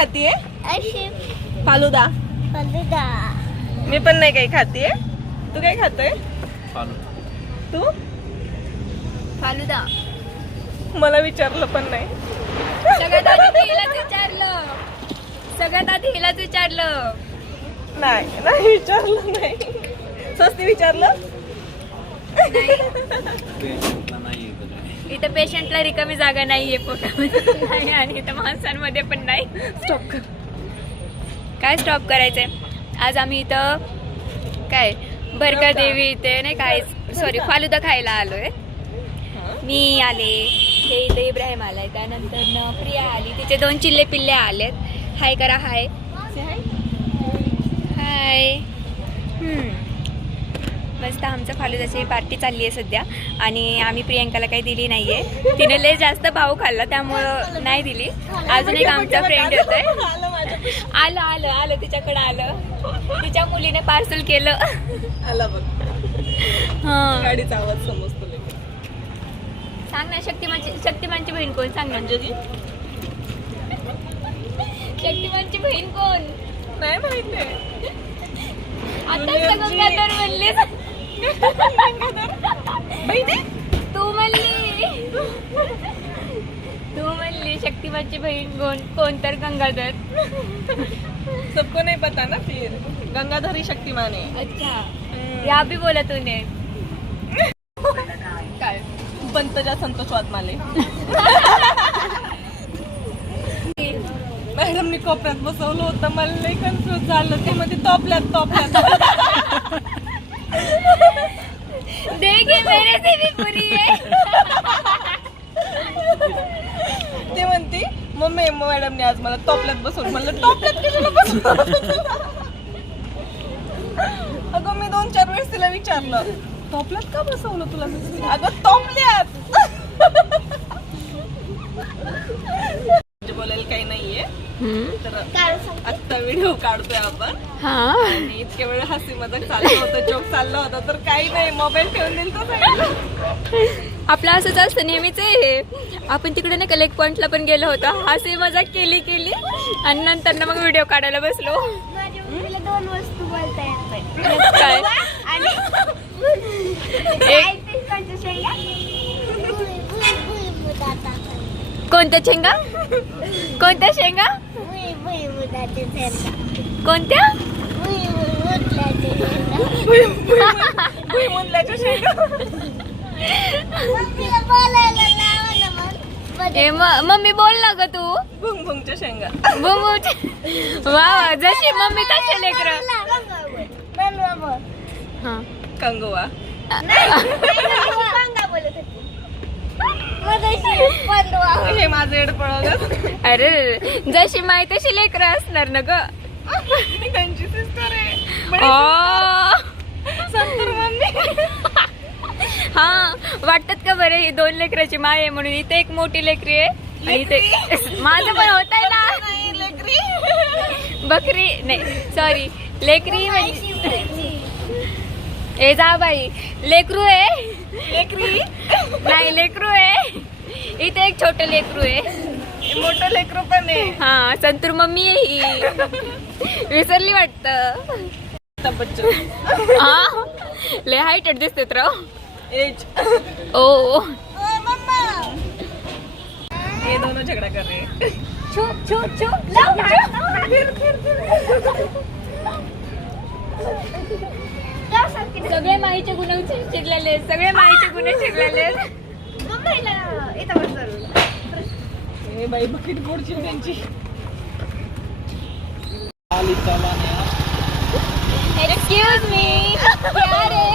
खातीये? फालुदा. मी पण नाही काही खातीये. तू काय खातोय? तू? फालुदा. मला विचारलं पण नाही. सगळ्यात आधी हिलाच विचारलं. नाही विचारलं नाही. स्वस्ती विचारलं? इथं पेशंटला रिकामी जागा नाहीये पोटामध्ये नाही आणि इथं माणसांमध्ये पण नाही. स्टॉप कर. काय स्टॉप करायचंय? आज आम्ही इथं काय बरका देवी इथे नाही काय सॉरी फालुदा खायला आलोय. मी आले, हे इथे इब्राहिम आलाय, त्यानंतर प्रिया आली, तिचे 2 चिल्ले पिल्ले आलेत. हाय करा. हाय. मस्त आमचं फालुदाची पार्टी चालली आहे सध्या आणि आम्ही प्रियंकाला काही दिली नाहीये. तिने लय जास्त भाव खाल्ला त्यामुळं नाही दिली. अजून एक आमचा फ्रेंड येतोय. आलं तिच्याकडे आलं. तिच्या मुलीने पार्सल केलं. आला बघ. हा गाडीचा आवाज समजतो. सांग ना शक्तिमानची बहीण कोण? सांग ना. शक्तिमानची बहीण कोण? नाही माहिती. आता गंगाधर म्हणली. तू म्हणली शक्तिमानची बहीण कोण तर गंगाधर. सबको नहीं पता ना फिर. गंगाधर ही शक्तिमान है. अच्छा या भी बोला तूने. काय पंतजा संतोष वातमाले. मॅडमनी कोपऱ्यात बसवलं होतं. मला लई कन्फ्युज झालं. ते मध्ये तोपल्यात. देखिए मेरे से भी बुरी है. ते म्हणते मम्मी मॅडमने आज मला तोपल्यात बसवलं. म्हणलं टोपल्यात कशाला बसवलं? अगं मी 2-4 वेळेस तिला विचारलं तोपल्यात का बसवलं तुला? अगं तोपल्यात. बोलायला काही नाहीये. तर आत्ता व्हिडिओ काढतोय आपण आणि इतक्या वेळ हसी मजाक चाललं होतं, जोक चालला होता, तर काही नाही मोबाईल ठेवून दिल तो सांगितलं. आपलं असंच असतं नेहमीच आहे. आपण तिकडे नाही का लेक पॉइंटला पण गेलो होतो. हसी मजाक केली आणि नंतर ना मग व्हिडिओ काढायला बसलो. 2 वस्तू बोलता येत काय कोणत्या शेंगा? कोणत्या भुईमुंडल्याच्या शेंगा. मम्मी बोल ना ग तू. भुंगभुंगच्या शेंगा. वा जशी मम्मी तसे लेकर. कंगवा. हे माझं एड पळवलं. अरे जशी माय तशी लेकर असणार ना ग. त्यांची सिस्टर आहे. संतर मम्मी. हा वाटतात का बरं ही 2 लेकराची माय आहे म्हणून. इथे एक मोठी लेकरी आहे आणि इथे माझं पण होत आहे ना. बकरी नाही सॉरी लेकरी. ए जा बाई लेकरू आहे. नाही लेकरू आहे. इथे एक छोटं लेकरू आहे. मोठं लेकरू पण आहे. हा संतूर मम्मी आहे ही. विसरली वाटतं. हा लय हायटेड दिसते तर एज. ओ ये दोनों झगड़ा कर रहे हैं. छुप सगळे माईचे गुण शिकलेले. हे बाई बकेट बोर्डची त्यांची. एक्सक्यूज मी क्या रे.